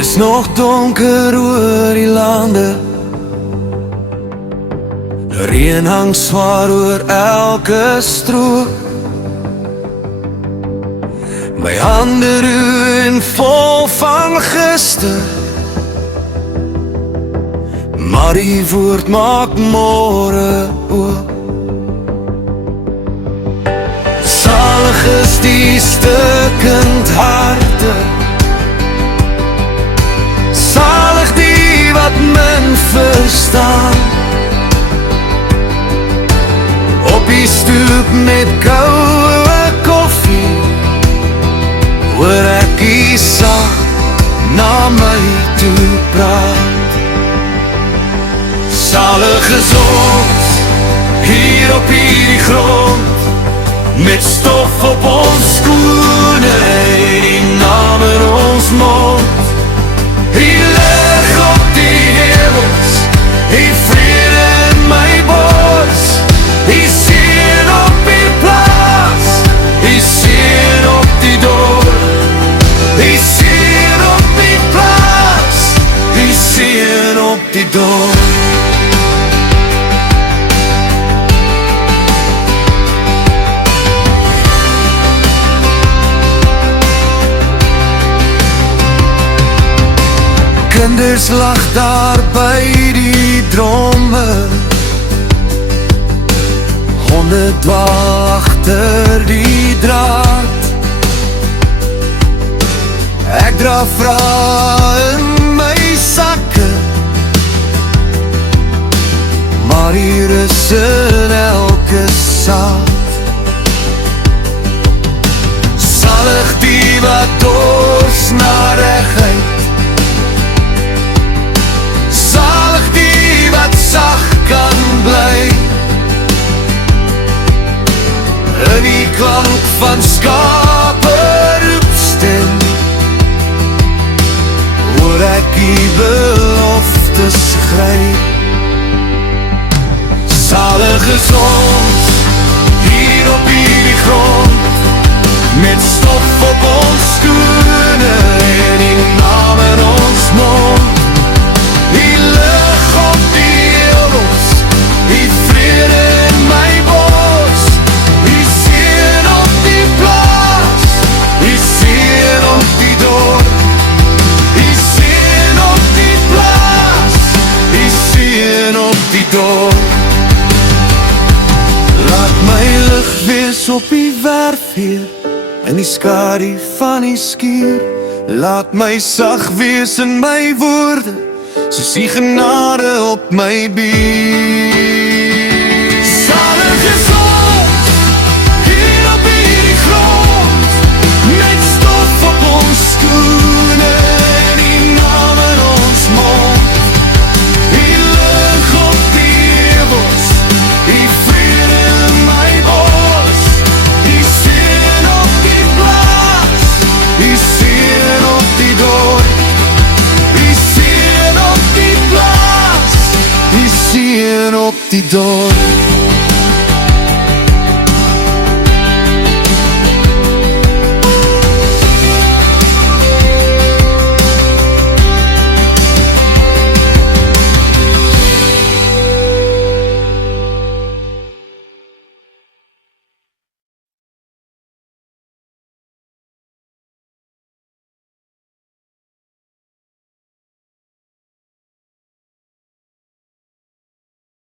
Dis nog donker oor die lande, reën hang swaar oor elke strook. My hande ruw en vol van gister, maar die woord maak môre oop. Salig is die stukkend harte, salig die wat min verstaan. Op die stoep met koue koffie, hoor ek die sag na my toe praat. Salig is ons, hier op hierdie grond, met stof op ons skoene en die naam in ons mond. Die lig op die hemels, die vrede in my bors, die seën op die plaas, die seën op die dorp, die seën op die plaas, die seën op die dorp. Kinders lag daar by die drome, honde dwaal agter die draad. Ek dra vrae in my sakke, maar hier is in elke saad. Salig die wat dors na regheid, sag kan bly in die klank van skape roepstem, hoor ek die beloftes gryp. Salig is ons, hier op hierdie grond, met stof op ons skoene en die naam in ons mond. Die lig op die hemels, die vrede in my bors, die seën op die plaas, die seën op die dorp, die seën op die plaas, die seën op die dorp. Laat my lig wees op die werfheer, in die skadu van die skuur. Laat my sag wees in my woorde, soos die genade op my bier. Salig is ons, hier op hierdie grond, met stof op ons skoene en die naam in ons mond. Die lig op die hemels, die vrede in my bors, die seën op die plaas, die seën op die dorp, die seën op die dorp.